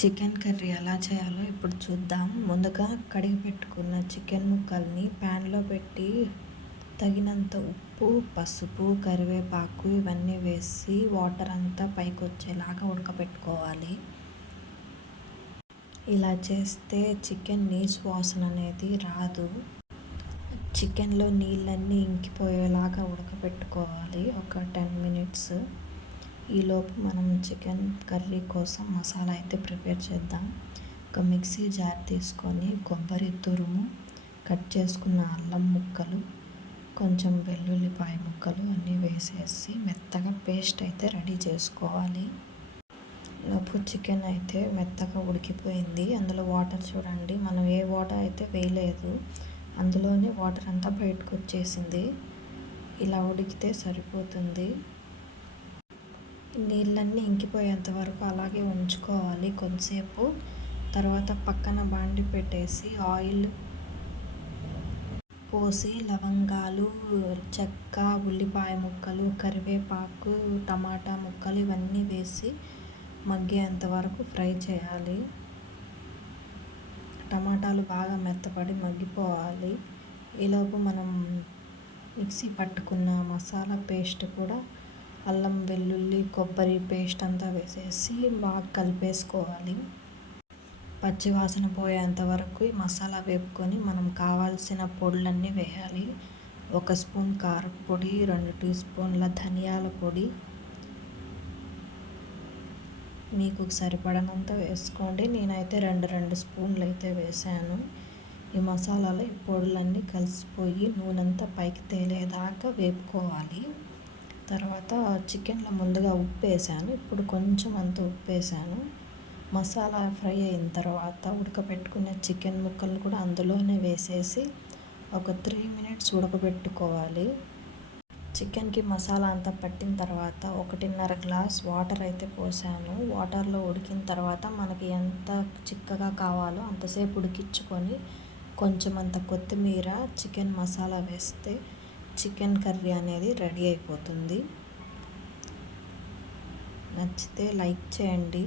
Chicken curry ఎలా చేయాలో ఇప్పుడు చూద్దాం. ముందుగా కడిగి పెట్టుకున్న చికెన్ ముక్కల్ని ప్యాన్లో పెట్టి తగినంత ఉప్పు పసుపు కరివేపాకు ఇవన్నీ వేసి వాటర్ అంతా పైకి వచ్చేలాగా ఉడకబెట్టుకోవాలి. ఇలా చేస్తే చికెన్ నీచు వాసన అనేది రాదు. చికెన్లో నీళ్ళన్నీ ఇంకిపోయేలాగా ఉడకబెట్టుకోవాలి. ఒక టెన్ మినిట్స్. ఈలోపు మనం చికెన్ కర్రీ కోసం మసాలా అయితే ప్రిపేర్ చేద్దాం. ఒక మిక్సీ జార్ తీసుకొని కొబ్బరి తురుము కట్ చేసుకున్న అల్లం ముక్కలు కొంచెం వెల్లుల్లిపాయ ముక్కలు అన్నీ వేసేసి మెత్తగా పేస్ట్ అయితే రెడీ చేసుకోవాలి. లోపు చికెన్ అయితే మెత్తగా ఉడికిపోయింది. అందులో వాటర్ చూడండి. మనం ఏ వాటర్ అయితే వేయలేదు అందులోనే వాటర్ అంతా బయటకు వచ్చేసింది. ఇలా ఉడికితే సరిపోతుంది. నీళ్ళన్నీ ఇంకిపోయేంత వరకు అలాగే ఉంచుకోవాలి కొద్దిసేపు తర్వాత పక్కన బాండి పెట్టేసి ఆయిల్ పోసి లవంగాలు చెక్క ఉల్లిపాయ ముక్కలు కరివేపాకు టమాటా ముక్కలు ఇవన్నీ వేసి మగ్గేంత వరకు ఫ్రై చేయాలి. టమాటాలు బాగా మెత్తపడి మగ్గిపోవాలి. ఈలోపు మనం మిక్సీ పట్టుకున్న మసాలా పేస్ట్ కూడా అల్లం వెల్లుల్లి కొబ్బరి పేస్ట్ అంతా వేసేసి బాగా కలిపేసుకోవాలి. పచ్చివాసన పోయేంత వరకు మసాలా వేపుకొని మనం కావాల్సిన పొడులన్నీ వేయాలి. ఒక స్పూన్ కారపొడి రెండు టీ స్పూన్ల ధనియాల పొడి. మీకు సరిపడనంత వేసుకోండి. నేనైతే రెండు రెండు స్పూన్లు అయితే వేసాను. ఈ మసాలాలో ఈ పొడులన్నీ కలిసిపోయి నూనెంతా పైకి తేలేదాకా వేపుకోవాలి. తర్వాత చికెన్లో ముందుగా ఉప్పు వేసాను. ఇప్పుడు కొంచెం అంత ఉప్పు వేసాను. మసాలా ఫ్రై అయిన తర్వాత ఉడకబెట్టుకున్న చికెన్ ముక్కలను కూడా అందులోనే వేసేసి ఒక త్రీ మినిట్స్ ఉడకబెట్టుకోవాలి. చికెన్కి మసాలా అంతా పట్టిన తర్వాత ఒకటిన్నర గ్లాస్ వాటర్ అయితే పోసాను. వాటర్లో ఉడికిన తర్వాత మనకి ఎంత చిక్కగా కావాలో అంతసేపు ఉడికించుకొని కొంచెం అంత కొత్తిమీర చికెన్ మసాలా వేస్తే చికెన్ కర్రీ అనేది రెడీ అయిపోతుంది. నచ్చితే లైక్ చేయండి.